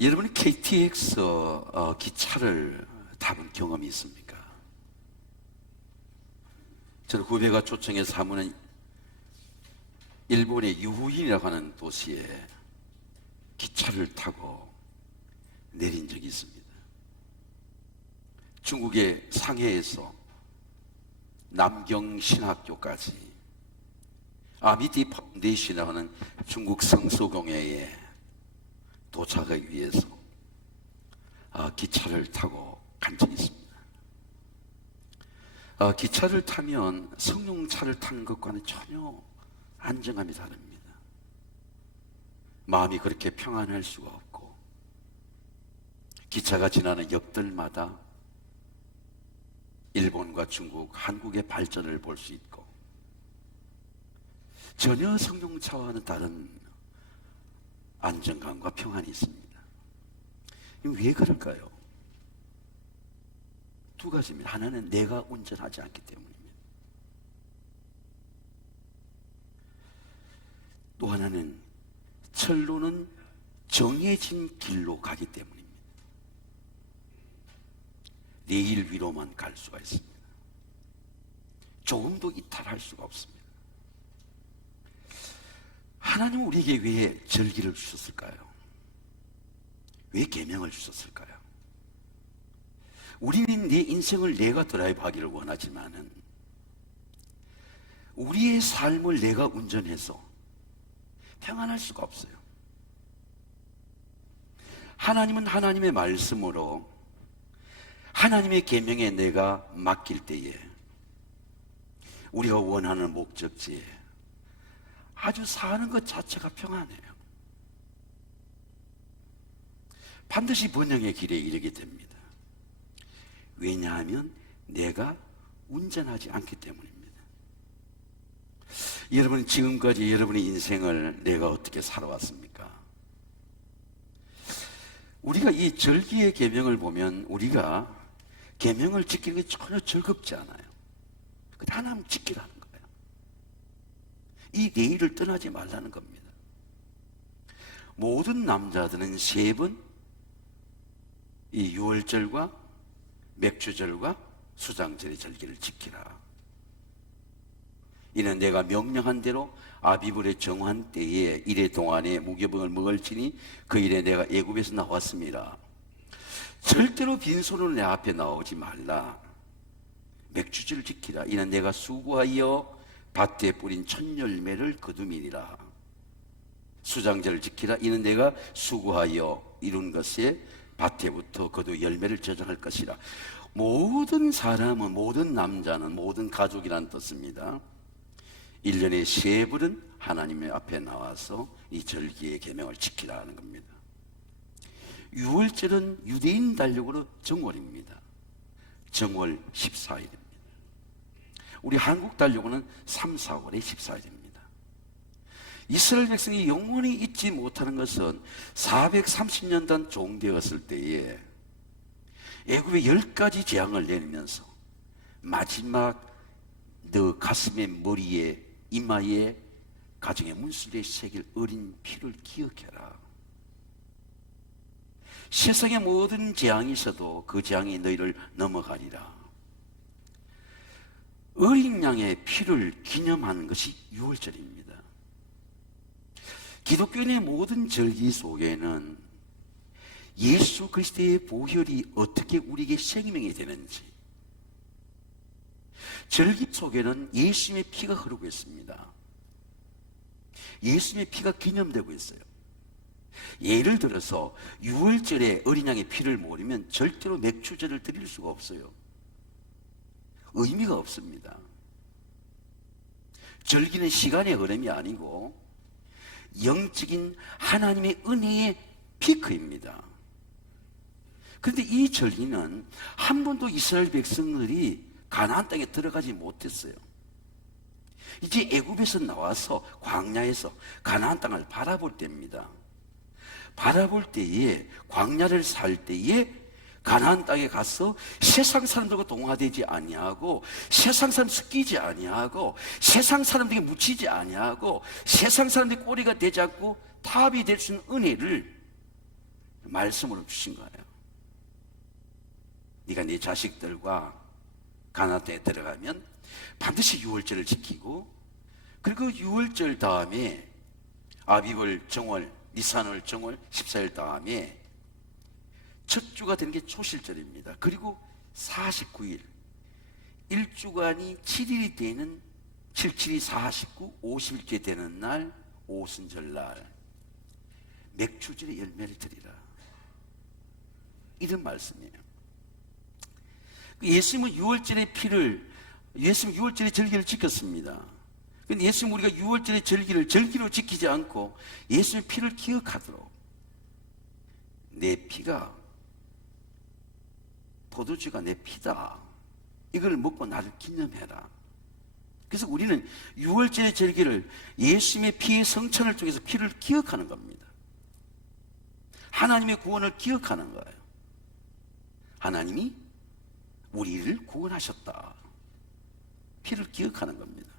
여러분이 KTX 기차를 타본 경험이 있습니까? 저는 후배가 초청해서 사무는 일본의 유후인이라고 하는 도시에 기차를 타고 내린 적이 있습니다. 중국의 상해에서 남경신학교까지 아미티 파운데이션이라고 하는 중국 성소경회에 도착하기 위해서 기차를 타고 간 적이 있습니다. 기차를 타면 승용차를 타는 것과는 전혀 안정감이 다릅니다. 마음이 그렇게 평안할 수가 없고, 기차가 지나는 역들마다 일본과 중국, 한국의 발전을 볼 수 있고, 전혀 승용차와는 다른 안정감과 평안이 있습니다. 왜 그럴까요? 두 가지입니다. 하나는 내가 운전하지 않기 때문입니다. 또 하나는 철로는 정해진 길로 가기 때문입니다. 레일 위로만 갈 수가 있습니다. 조금도 이탈할 수가 없습니다. 하나님은 우리에게 왜 절기를 주셨을까요? 왜 계명을 주셨을까요? 우리는 내 인생을 내가 드라이브하기를 원하지만은 우리의 삶을 내가 운전해서 평안할 수가 없어요. 하나님은 하나님의 말씀으로 하나님의 계명에 내가 맡길 때에 우리가 원하는 목적지에 아주 사는 것 자체가 평안해요. 반드시 번영의 길에 이르게 됩니다. 왜냐하면 내가 운전하지 않기 때문입니다. 여러분, 지금까지 여러분의 인생을 내가 어떻게 살아왔습니까? 우리가 이 절기의 계명을 보면 우리가 계명을 지키는 게 전혀 즐겁지 않아요. 근데 하나님 지키라는 거예요. 이 내일을 떠나지 말라는 겁니다. 모든 남자들은 3번 이 유월절과 맥주절과 수장절의 절기를 지키라. 이는 내가 명령한 대로 아비불의 정한 때에 이래 동안에 무교병을 먹을지니 그 일에 내가 애굽에서 나왔습니다. 절대로 빈손으로 내 앞에 나오지 말라. 맥주절을 지키라. 이는 내가 수고하여 밭에 뿌린 첫 열매를 거두미니라. 수장절을 지키라. 이는 내가 수고하여 이룬 것에 밭에부터 거두 열매를 저장할 것이라. 모든 사람은, 모든 남자는, 모든 가족이란 뜻입니다. 1년에 3번은 하나님의 앞에 나와서 이 절기의 계명을 지키라는 겁니다. 6월절은 유대인 달력으로 정월입니다. 정월 14일입니다. 우리 한국 달력으로는 3, 4월의 14일입니다. 이스라엘 백성이 영원히 잊지 못하는 것은 430년간 종되었을 때에 애굽의 10가지 재앙을 내리면서 마지막 너 가슴에, 머리에, 이마에, 가정의 문수리에 새길 어린 피를 기억해라. 세상의 모든 재앙이 있어도 그 재앙이 너희를 넘어가리라. 어린 양의 피를 기념하는 것이 6월절입니다. 기독교인의 모든 절기 속에는 예수 그리스도의 보혈이 어떻게 우리에게 생명이 되는지, 절기 속에는 예수님의 피가 흐르고 있습니다. 예수님의 피가 기념되고 있어요. 예를 들어서 6월절에 어린 양의 피를 모으면 절대로 맥주절을 드릴 수가 없어요. 의미가 없습니다. 절기는 시간의 흐름이 아니고 영적인 하나님의 은혜의 피크입니다. 그런데 이 절기는 한 번도 이스라엘 백성들이 가나안 땅에 들어가지 못했어요. 이제 애굽에서 나와서 광야에서 가나안 땅을 바라볼 때입니다. 바라볼 때에, 광야를 살 때에 가나안 땅에 가서 세상 사람들과 동화되지 아니하고, 세상 사람 섞이지 아니하고, 세상 사람들에게 묻히지 아니하고, 세상 사람들의 꼬리가 되지 않고 탑이 될 수 있는 은혜를 말씀으로 주신 거예요. 네가 네 자식들과 가나안 땅에 들어가면 반드시 유월절을 지키고, 그리고 유월절 다음에 아비벌 정월, 니산월 정월 14일 다음에 첫 주가 되는 게 초실절입니다. 그리고 49일, 1주간이 7일이 되는 77이 49, 50일째 되는 날 오순절날 맥주절의 열매를 드리라, 이런 말씀이에요. 예수님은 6월절의 피를, 예수님은 6월절의 절기를 지켰습니다. 근데 예수님은 우리가 6월절의 절기로 지키지 않고 예수님의 피를 기억하도록, 내 피가, 포도주가 내 피다, 이걸 먹고 나를 기념해라. 그래서 우리는 6월절의 절기를 예수님의 피의 성찬을 통해서 피를 기억하는 겁니다. 하나님의 구원을 기억하는 거예요. 하나님이 우리를 구원하셨다, 피를 기억하는 겁니다.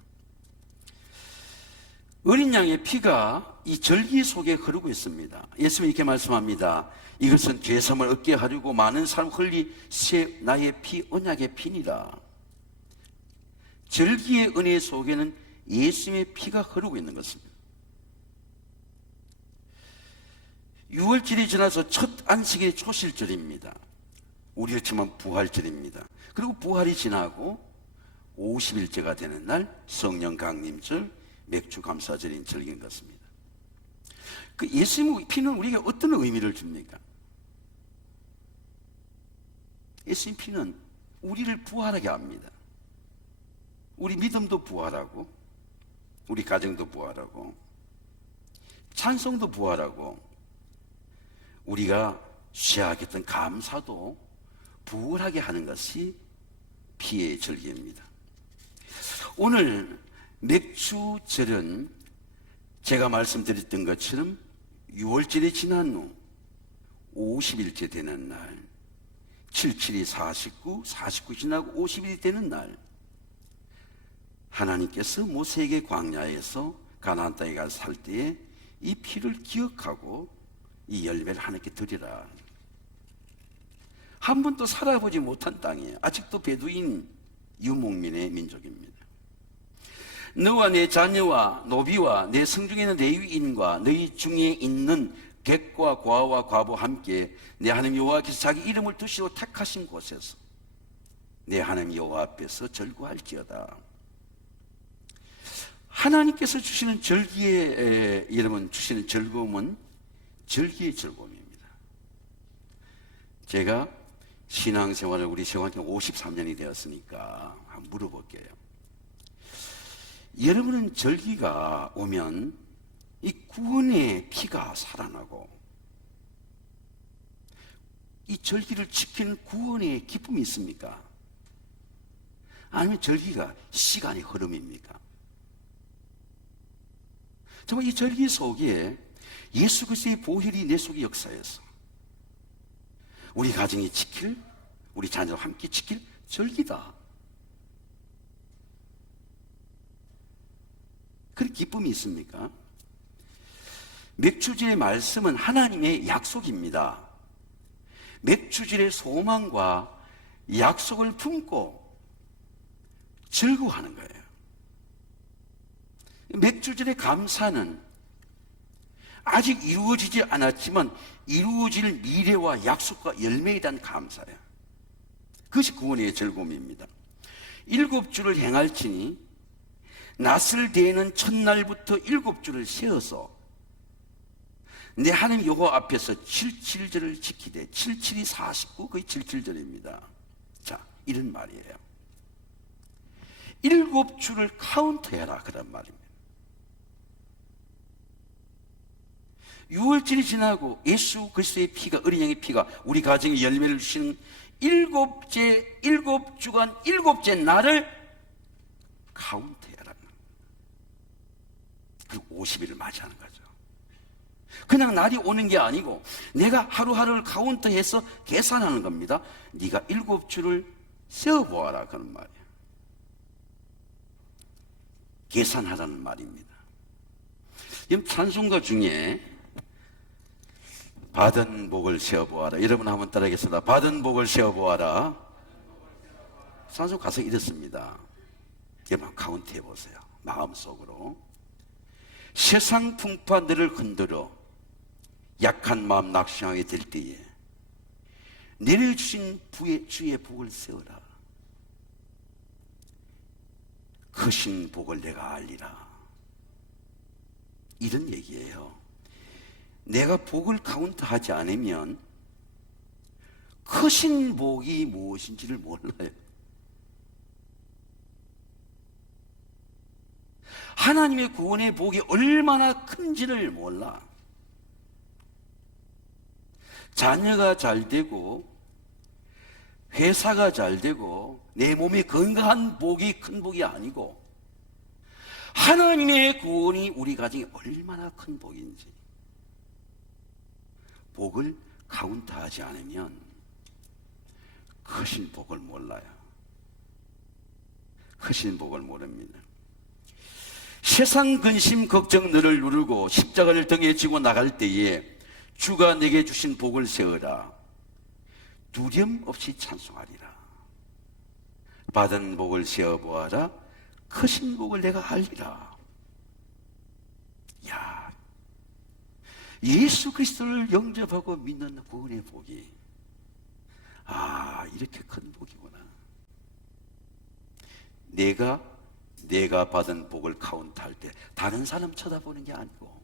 어린 양의 피가 이 절기 속에 흐르고 있습니다. 예수님이 이렇게 말씀합니다. 이것은 죄사함을 얻게 하려고 많은 사람 흘리 새 나의 피, 언약의 피니라. 절기의 은혜 속에는 예수님의 피가 흐르고 있는 것입니다. 6월절이 지나서 첫 안식일이 초실절입니다. 우리를 치면 부활절입니다. 그리고 부활이 지나고 50일째가 되는 날 성령 강림절, 맥주 감사절인 절기인 것입니다. 그 예수님의 피는 우리에게 어떤 의미를 줍니까? 예수님 피는 우리를 부활하게 합니다. 우리 믿음도 부활하고, 우리 가정도 부활하고, 찬송도 부활하고, 우리가 취하겠던 감사도 부활하게 하는 것이 피의 절기입니다. 오늘 맥주절은 제가 말씀드렸던 것처럼 6월절이 지난 후 50일째 되는 날, 77이 49, 49 지나고 50일이 되는 날, 하나님께서 모세에게 광야에서 가나안 땅에 가서 살 때에 이 피를 기억하고 이 열매를 하나님께 드리라. 한 번도 살아보지 못한 땅이에요. 아직도 베두인 유목민의 민족입니다. 너와 내 자녀와 노비와 내 성중에 있는 레위인과 너희 중에 있는 객과 과와 과부 함께 내 하나님 여호와께서 자기 이름을 두시고 택하신 곳에서 내 하나님 여호와 앞에서 절구할지어다. 하나님께서 주시는 절기의, 여러분 주시는 즐거움은 절기의 즐거움입니다. 제가 신앙생활을 우리 생활이 53년이 되었으니까 한번 물어볼게요. 여러분은 절기가 오면 이 구원의 피가 살아나고 이 절기를 지키는 구원의 기쁨이 있습니까? 아니면 절기가 시간의 흐름입니까? 정말 이 절기 속에 예수 그리스도의 보혈이 내 속에 역사해서 우리 가정이 지킬, 우리 자녀와 함께 지킬 절기다. 그런 기쁨이 있습니까? 맥주절의 말씀은 하나님의 약속입니다. 맥주절의 소망과 약속을 품고 즐거워하는 거예요. 맥주절의 감사는 아직 이루어지지 않았지만 이루어질 미래와 약속과 열매에 대한 감사예요. 그것이 구원의 즐거움입니다. 7주를 행할지니 낫을 대는 첫날부터 7주를 세어서 내 하나님 여호와 앞에서 77절을 지키되 77이 49, 거의 77절입니다. 자, 이런 말이에요. 7주를 카운트해라, 그런 말입니다. 6월절이 지나고 예수 그리스도의 피가, 어린 양의 피가 우리 가정에 열매를 주시는 7주간 7째 날을 카운트해라. 그리고 50일을 맞이하는 거죠. 그냥 날이 오는 게 아니고 내가 하루하루를 카운트해서 계산하는 겁니다. 네가 7주를 세어보아라, 그런 말이에요. 계산하라는 말입니다. 찬송가 중에 받은 복을 세어보아라. 여러분 한번 따라하겠습니다. 받은 복을 세어보아라. 산소 가서 이렇습니다. 여러분 카운트 해보세요. 마음속으로. 세상 풍파 너를 흔들어 약한 마음 낙심하게 될 때에 내려주신 주의 복을 세워라. 크신 복을 내가 알리라. 이런 얘기예요. 내가 복을 카운트하지 않으면 크신 복이 무엇인지를 몰라요. 하나님의 구원의 복이 얼마나 큰지를 몰라. 자녀가 잘 되고 회사가 잘 되고 내 몸이 건강한 복이 큰 복이 아니고 하나님의 구원이 우리 가정에 얼마나 큰 복인지 복을 카운트하지 않으면 크신 복을 몰라요. 크신 복을 모릅니다. 세상 근심 걱정 너를 누르고 십자가를 등에 지고 나갈 때에 주가 내게 주신 복을 세우라. 두려움 없이 찬송하리라. 받은 복을 세어보아라. 크신 복을 내가 알리라. 야, 예수 그리스도를 영접하고 믿는 구원의 복이 이렇게 큰 복이구나. 내가 받은 복을 카운트할 때 다른 사람 쳐다보는 게 아니고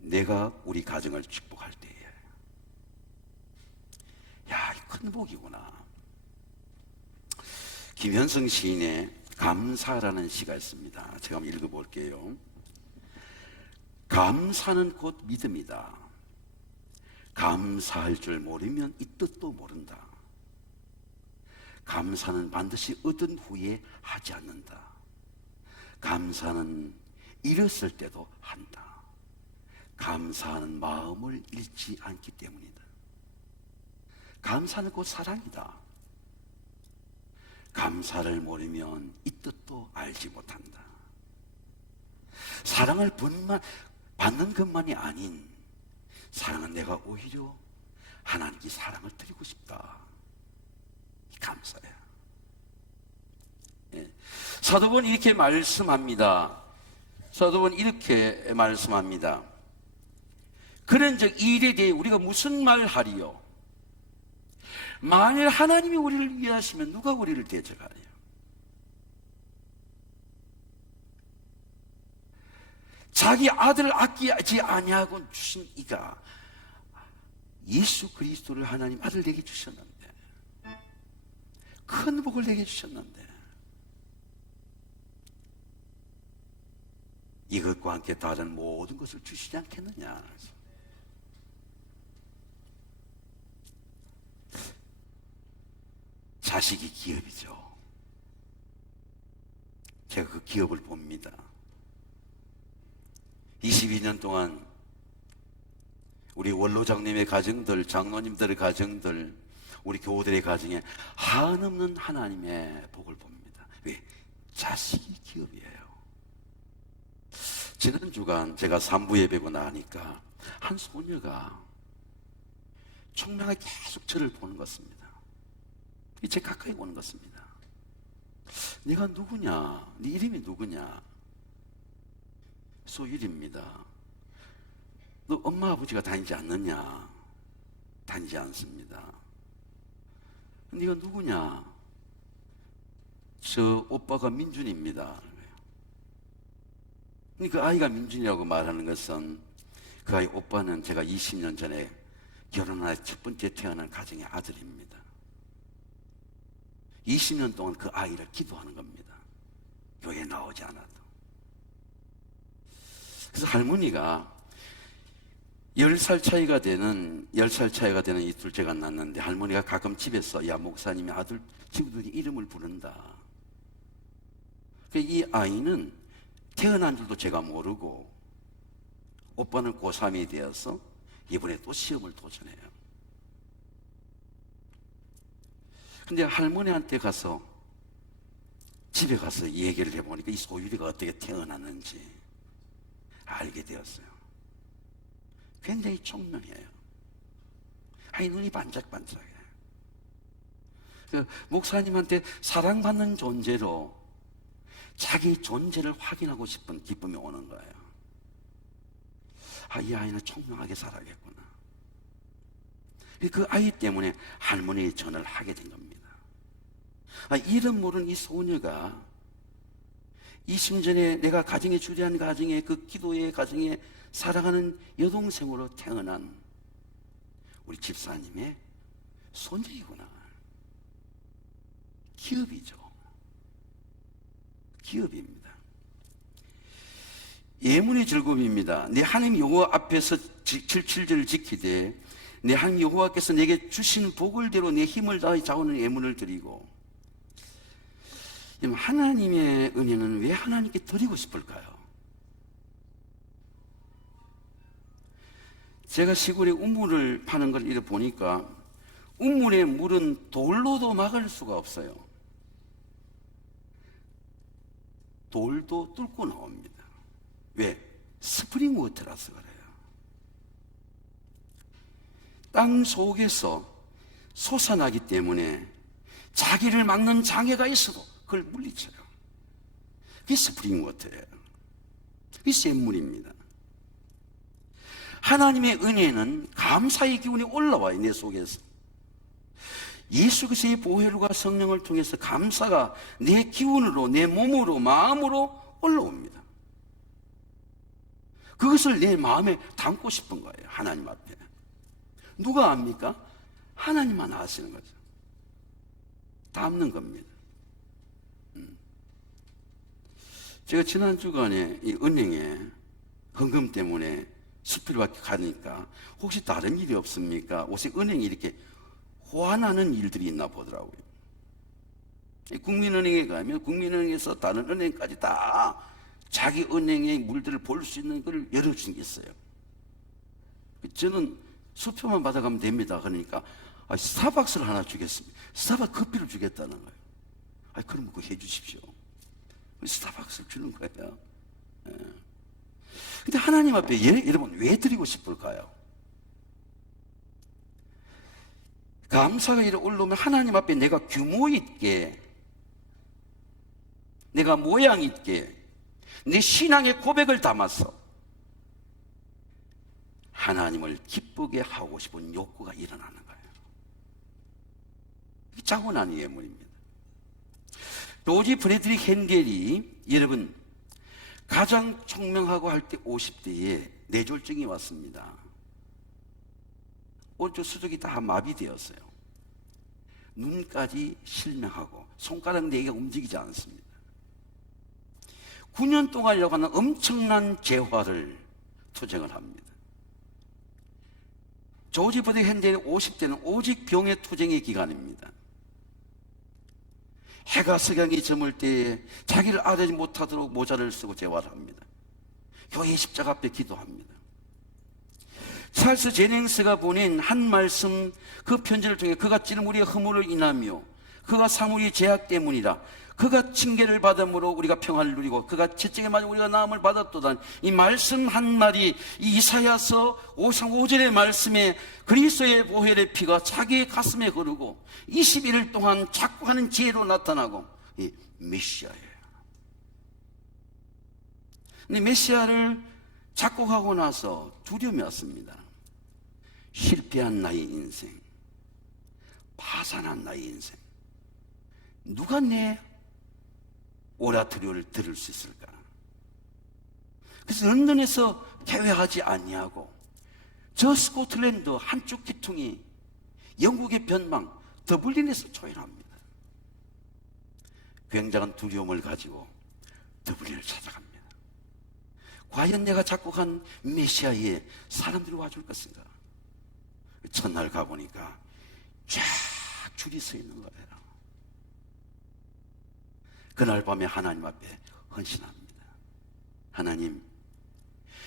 내가 우리 가정을 축복할 때에 야, 큰 복이구나. 김현성 시인의 감사라는 시가 있습니다. 제가 한번 읽어볼게요. 감사는 곧 믿음이다. 감사할 줄 모르면 이 뜻도 모른다. 감사는 반드시 얻은 후에 하지 않는다. 감사는 잃었을 때도 한다. 감사하는 마음을 잃지 않기 때문이다. 감사는 곧 사랑이다. 감사를 모르면 이 뜻도 알지 못한다. 사랑을 받는 것만이 아닌 사랑은 내가 오히려 하나님께 사랑을 드리고 싶다. 감사야. 사도는 이렇게 말씀합니다. 사도는 이렇게 말씀합니다. 그런즉 이 일에 대해 우리가 무슨 말 하리요? 만일 하나님이 우리를 위하시면 누가 우리를 대적하리요? 자기 아들을 아끼지 아니하고 주신 이가 예수 그리스도를 하나님 아들 내게 주셨는데, 큰 복을 내게 주셨는데 이것과 함께 다른 모든 것을 주시지 않겠느냐. 자식이 기업이죠. 제가 그 기업을 봅니다. 22년 동안 우리 원로장님의 가정들, 장로님들의 가정들, 우리 교우들의 가정에 한없는 하나님의 복을 봅니다. 왜? 자식이 기업이에요. 지난 주간 제가 산부 예배고 나니까 한 소녀가 총명하게 계속 저를 보는 것입니다. 제 가까이 오는 것입니다. 네가 누구냐? 네 이름이 누구냐? 소율입니다. 너 엄마 아버지가 다니지 않느냐? 다니지 않습니다. 네가 누구냐? 저 오빠가 민준입니다. 그 아이가 민준이라고 말하는 것은 그 아이 오빠는 제가 20년 전에 결혼할 첫 번째 태어난 가정의 아들입니다. 20년 동안 그 아이를 기도하는 겁니다. 교회에 나오지 않아도. 그래서 할머니가 10살 차이가 되는 이 둘째가 낳는데 할머니가 가끔 집에서 야 목사님이 아들 친구들이 이름을 부른다. 이 아이는 태어난 줄도 제가 모르고 오빠는 고3이 되어서 이번에 또 시험을 도전해요. 근데 할머니한테 가서 집에 가서 얘기를 해보니까 이 소율이가 어떻게 태어났는지 알게 되었어요. 굉장히 총명해요. 아이 눈이 반짝반짝해요. 그 목사님한테 사랑받는 존재로 자기 존재를 확인하고 싶은 기쁨이 오는 거예요. 아, 이 아이는 총명하게 살아야겠구나. 그 아이 때문에 할머니의 전을 하게 된 겁니다. 아, 이름 모르는 이 소녀가 20년 전에 내가 가정에 주례한 가정에 그 기도의 가정에 사랑하는 여동생으로 태어난 우리 집사님의 손주이구나. 기업이죠. 기업입니다. 예문의 즐거움입니다. 내 하나님 여호와 앞에서 7절을 지키되 내 하나님 여호와께서 내게 주신 복을대로 내 힘을 다해 자오는 예문을 드리고. 하나님의 은혜는 왜 하나님께 드리고 싶을까요? 제가 시골에 우물을 파는 걸 이렇게 보니까 우물의 물은 돌로도 막을 수가 없어요. 돌도 뚫고 나옵니다. 왜? 스프링 워터라서 그래요. 땅 속에서 솟아나기 때문에 자기를 막는 장애가 있어도 그걸 물리쳐요. 그게 스프링 워터예요. 그게 샘물입니다. 하나님의 은혜는 감사의 기운이 올라와요. 내 속에서 예수 그리스도의 보혈과 성령을 통해서 감사가 내 기운으로, 내 몸으로, 마음으로 올라옵니다. 그것을 내 마음에 담고 싶은 거예요. 하나님 앞에. 누가 압니까? 하나님만 아시는 거죠. 담는 겁니다. 제가 지난 주간에 이 은행에 헌금 때문에 수필받기 가니까 혹시 다른 일이 없습니까? 혹시 은행이 이렇게 호환하는 일들이 있나 보더라고요. 국민은행에 가면 국민은행에서 다른 은행까지 다 자기 은행의 물들을 볼 수 있는 걸 열어준 게 있어요. 저는 수표만 받아가면 됩니다. 그러니까 스타벅스를 하나 주겠습니다. 스타벅스 커피를 주겠다는 거예요. 그럼 그거 해주십시오. 스타벅스를 주는 거예요. 근데 하나님 앞에 여러분 왜 드리고 싶을까요? 감사가 이렇게 올라오면 하나님 앞에 내가 규모 있게, 내가 모양 있게 내 신앙의 고백을 담아서 하나님을 기쁘게 하고 싶은 욕구가 일어나는 거예요. 이게 자고난 예물입니다. 로지 프레드릭 헨겔이 여러분 가장 총명하고 할 때 50대에 뇌졸중이 왔습니다. 오른쪽 수족이 다 마비되었어요. 눈까지 실명하고 손가락 4개가 움직이지 않습니다. 9년 동안 일어나는 엄청난 재활을 투쟁을 합니다. 조지 버드 핸델의 50대는 오직 병의 투쟁의 기간입니다. 해가 석양이 저물 때에 자기를 알아지 못하도록 모자를 쓰고 재활합니다. 교회 십자가 앞에 기도합니다. 찰스 제닝스가 보낸 한 말씀, 그 편지를 통해 그가 찌른 우리의 허물을 인하며 그가 삼은 우리의 죄악 때문이라, 그가 징계를 받음으로 우리가 평안을 누리고 그가 채찍에 맞아 우리가 나음을 받았도다. 이 말씀 한 말이 이 이사야서 55절의 말씀에 그리스도의 보혈의 피가 자기의 가슴에 흐르고 21일 동안 작고하는 지혜로 나타나고 이 메시아예요. 근데 메시아를 작곡하고 나서 두려움이 왔습니다. 실패한 나의 인생, 파산한 나의 인생, 누가 내 오라토리오를 들을 수 있을까? 그래서 런던에서 개회하지 아니하고 저 스코틀랜드 한쪽 기퉁이 영국의 변방 더블린에서 조율합니다. 굉장한 두려움을 가지고 더블린을 찾아갑니다. 과연 내가 작곡한 메시아에 사람들이 와줄 것인가? 첫날 가보니까 쫙 줄이 서 있는 거예요. 그날 밤에 하나님 앞에 헌신합니다. 하나님,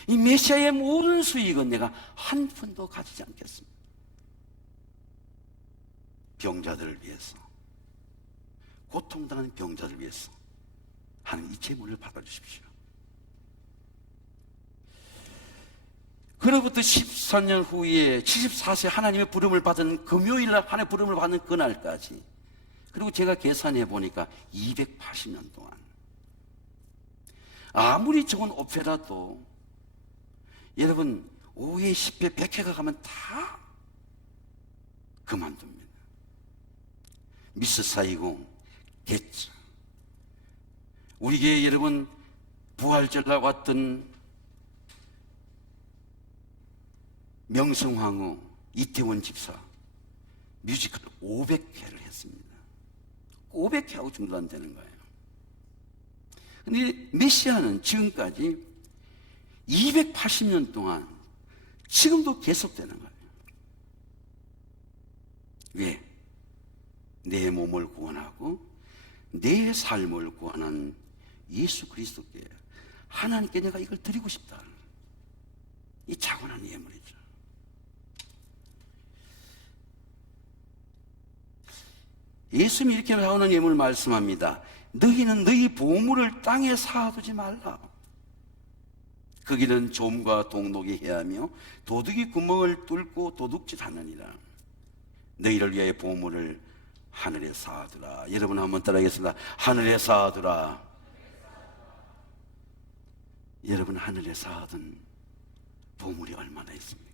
이 메시아의 모든 수익은 내가 한 푼도 가지지 않겠습니다. 병자들을 위해서, 고통당하는 병자들을 위해서 하나님 이 재물을 받아주십시오. 그로부터 14년 후에 74세 하나님의 부름을 받은 금요일날 하나님의 부름을 받는 그날까지, 그리고 제가 계산해 보니까 280년 동안 아무리 좋은 오페라도 여러분 5회, 10회, 100회가 가면 다 그만둡니다. 미스 사이공, 개츠, 우리 교회 여러분 부활절날 왔던 명성황후, 이태원 집사 뮤지컬 500회를 했습니다. 500회하고 정도 안 되는 거예요. 근데 메시아는 지금까지 280년 동안 지금도 계속되는 거예요. 왜? 내 몸을 구원하고 내 삶을 구원한 예수 그리스도께, 하나님께 내가 이걸 드리고 싶다, 이 자원한 예물이죠. 예수님이 이렇게 나오는 예물을 말씀합니다. 너희는 너희 보물을 땅에 쌓아두지 말라. 거기는 좀과 동록이 해하며 도둑이 구멍을 뚫고 도둑질하느니라. 너희를 위하여 보물을 하늘에 쌓아두라. 여러분 한번 따라하겠습니다. 하늘에 쌓아두라. 여러분 하늘에 쌓아둔 보물이 얼마나 있습니까?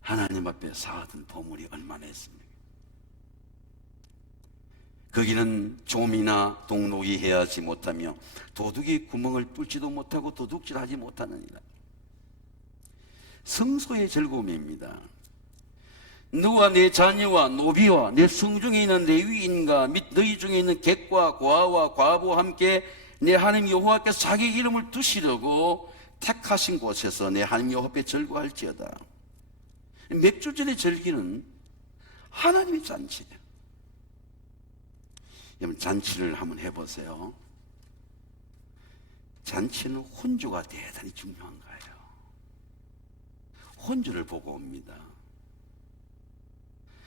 하나님 앞에 쌓아둔 보물이 얼마나 있습니까? 거기는 좀이나 동록이 해하지 못하며 도둑이 구멍을 뚫지도 못하고 도둑질하지 못하느니라. 성소의 즐거움입니다. 너와 내 자녀와 노비와 내 성중에 있는 레위인과 및 너희 중에 있는 객과 고아와 과부와 함께 내 하나님 여호와께서 자기 이름을 두시려고 택하신 곳에서 내 하나님 여호와 앞에 즐거워할지어다. 맥주절의 절기는 하나님의 잔치예요. 여러분 잔치를 한번 해보세요. 잔치는 혼주가 대단히 중요한 거예요. 혼주를 보고 옵니다.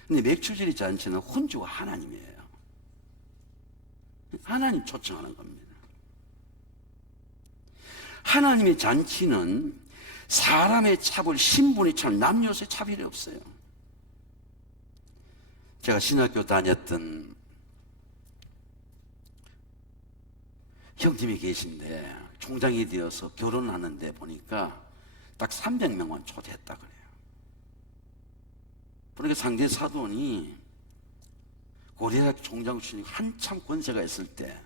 근데 맥주절의 잔치는 혼주가 하나님이에요. 하나님 초청하는 겁니다. 하나님의 잔치는 사람의 차별, 신분의 차별, 남녀의 차별이 없어요. 제가 신학교 다녔던 형님이 계신데 총장이 되어서 결혼하는데 보니까 딱 300명만 초대했다 그래요. 그러니까 상대 사돈이 고려대학교 총장 출신이 한참 권세가 있을 때,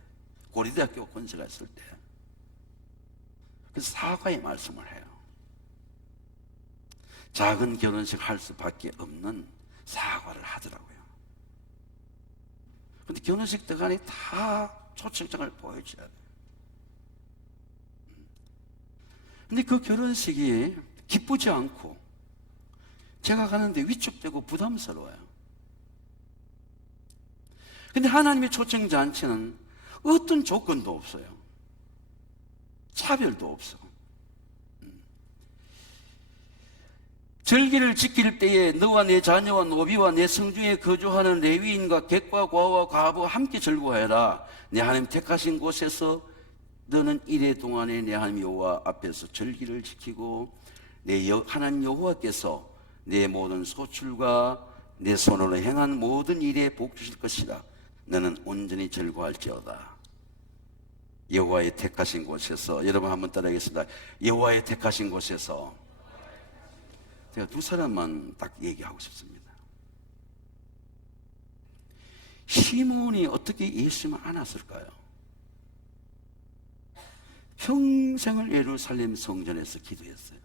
고려대학교 권세가 있을 때, 그래서 사과의 말씀을 해요. 작은 결혼식 할 수밖에 없는 사과를 하더라고요. 근데 결혼식 때간에 다 초청장을 보여줘야 돼요. 근데 그 결혼식이 기쁘지 않고 제가 가는데 위축되고 부담스러워요. 근데 하나님의 초청잔치는 어떤 조건도 없어요. 차별도 없어. 절기를 지킬 때에 너와 내 자녀와 노비와 내 성중에 거주하는 레위인과 객과 고아와 과부와 함께 즐거워해라. 내 하나님 택하신 곳에서 너는 이래 동안에 내 하나님 여호와 앞에서 절기를 지키고 내 하나님 여호와께서 내 모든 소출과 내 손으로 행한 모든 일에 복 주실 것이라. 너는 온전히 즐거워할지어다. 여호와의 택하신 곳에서, 여러분 한번 따라하겠습니다. 여호와의 택하신 곳에서. 제가 두 사람만 딱 얘기하고 싶습니다. 시몬이 어떻게 예수님을 안았을까요? 평생을 예루살렘 성전에서 기도했어요.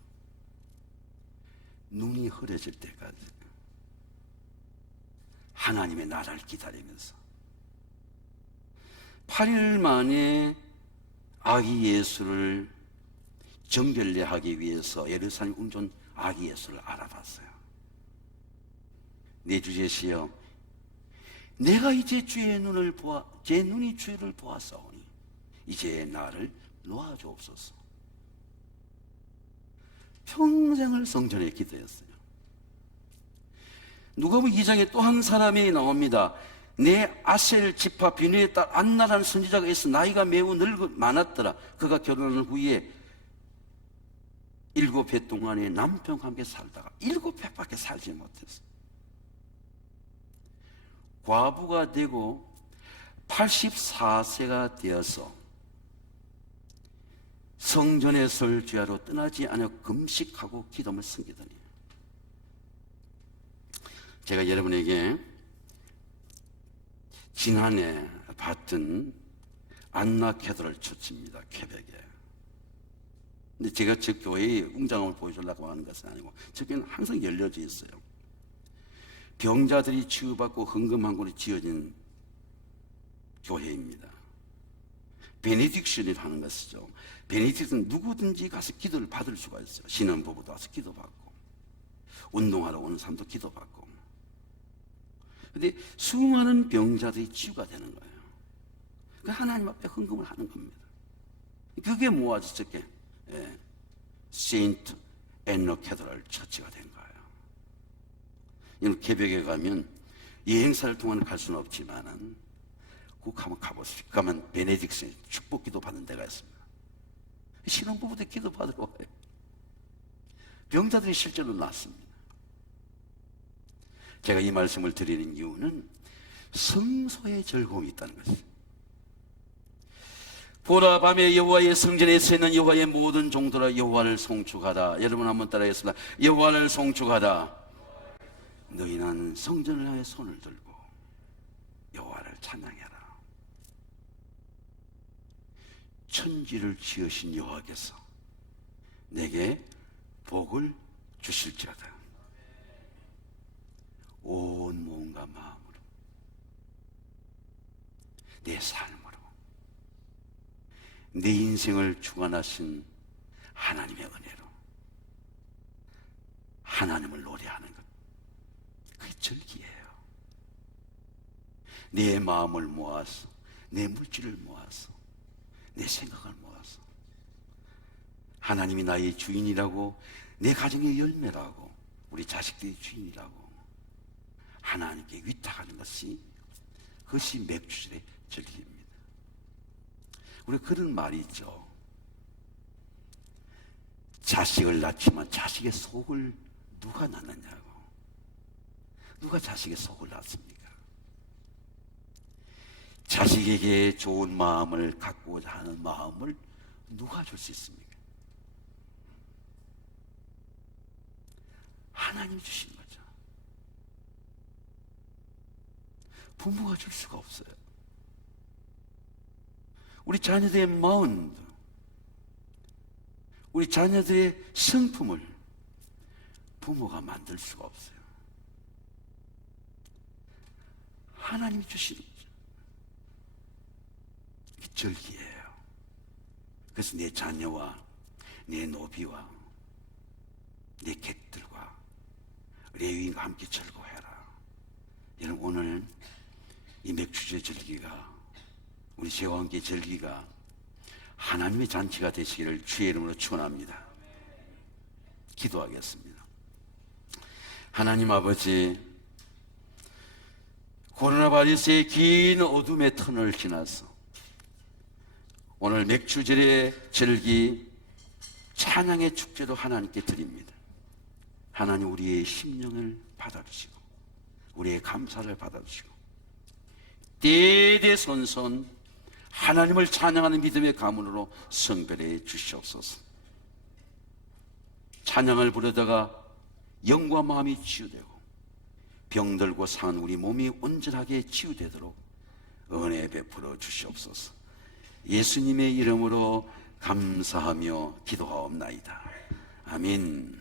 눈이 흐려질 때까지 하나님의 나라를 기다리면서 8일 만에 아기 예수를 정결례하기 위해서 예루살렘 궁전 아기 예수를 알아봤어요. 내 주 예수여, 내가 이제 주의 눈을 보아, 제 눈이 주를 보았사오니 이제 나를 놓아주옵소서. 평생을 성전에 기도했어요. 누가복음 2장에 또 한 사람이 나옵니다. 내 아셀 지파 비누의 딸 안나라는 선지자가 있어 나이가 매우 많았더라. 그가 결혼한 후에 7해 동안에 남편과 함께 살다가 7해밖에 살지 못했어. 과부가 되고 84세가 되어서 성전에 설 주야로 떠나지 않아 금식하고 기도를 섬기더니, 제가 여러분에게 지난해 봤던 안나 캐더럴 처치입니다. 퀘벡에. 근데 제가 저 교회의 웅장함을 보여주려고 하는 것은 아니고, 저 교회는 항상 열려져 있어요. 병자들이 치유받고 헌금한군이 지어진 교회입니다. 베네딕션이라고 하는 것이죠. 베네딕션은 누구든지 가서 기도를 받을 수가 있어요. 신혼부부도 와서 기도받고, 운동하러 오는 사람도 기도받고. 근데 수많은 병자들이 치유가 되는 거예요. 그 하나님 앞에 헌금을 하는 겁니다. 그게 모아져서 세인트 앤너 캐더럴 처치가 된 거예요. 여러분, 퀘벡에 가면 여행사를 통해서 갈 수는 없지만은 꼭 한번 가보십시오. 가면 베네딕션 축복 기도 받는 데가 있습니다. 신혼부부들 기도 받으러 와요. 병자들이 실제로 낫습니다. 제가 이 말씀을 드리는 이유는 성소에 즐거움이 있다는 것이죠. 보라, 밤에 여호와의 성전에 서 있는 여호와의 모든 종들아 여호와를 송축하다. 여러분 한번 따라하겠습니다. 여호와를 송축하다. 너희는 성전을 향해 손을 들고 여호와를 찬양해라. 천지를 지으신 여호와께서 내게 복을 주실지어다. 온 몸과 마음으로, 내 삶으로, 내 인생을 주관하신 하나님의 은혜로 하나님을 노래하는 것, 그게 절기예요. 내 마음을 모아서, 내 물질을 모아서, 내 생각을 모아서 하나님이 나의 주인이라고, 내 가정의 열매라고, 우리 자식들의 주인이라고 하나님께 위탁하는 것이, 그것이 맥주절의 절기입니다. 우리 그런 말이 있죠. 자식을 낳지만 자식의 속을 누가 낳느냐고. 누가 자식의 속을 낳습니까? 자식에게 좋은 마음을 갖고자 하는 마음을 누가 줄 수 있습니까? 하나님이 주신 거죠. 부모가 줄 수가 없어요. 우리 자녀들의 마음도, 우리 자녀들의 성품을 부모가 만들 수가 없어요. 하나님이 주시는 거죠. 이게 절기예요. 그래서 내 자녀와 내 노비와 내 객들과 레위인과 함께 즐거워해라. 여러분, 오늘 이 맥주제 절기가, 우리 제왕기 절기가 하나님의 잔치가 되시기를 주의 이름으로 축원합니다. 기도하겠습니다. 하나님 아버지, 코로나 바이러스의 긴 어둠의 터널을 지나서 오늘 맥주절의 절기 찬양의 축제도 하나님께 드립니다. 하나님, 우리의 심령을 받아주시고 우리의 감사를 받아주시고 대대손손 하나님을 찬양하는 믿음의 가문으로 성별해 주시옵소서. 찬양을 부르다가 영과 마음이 치유되고 병들고 상한 우리 몸이 온전하게 치유되도록 은혜 베풀어 주시옵소서. 예수님의 이름으로 감사하며 기도하옵나이다. 아멘.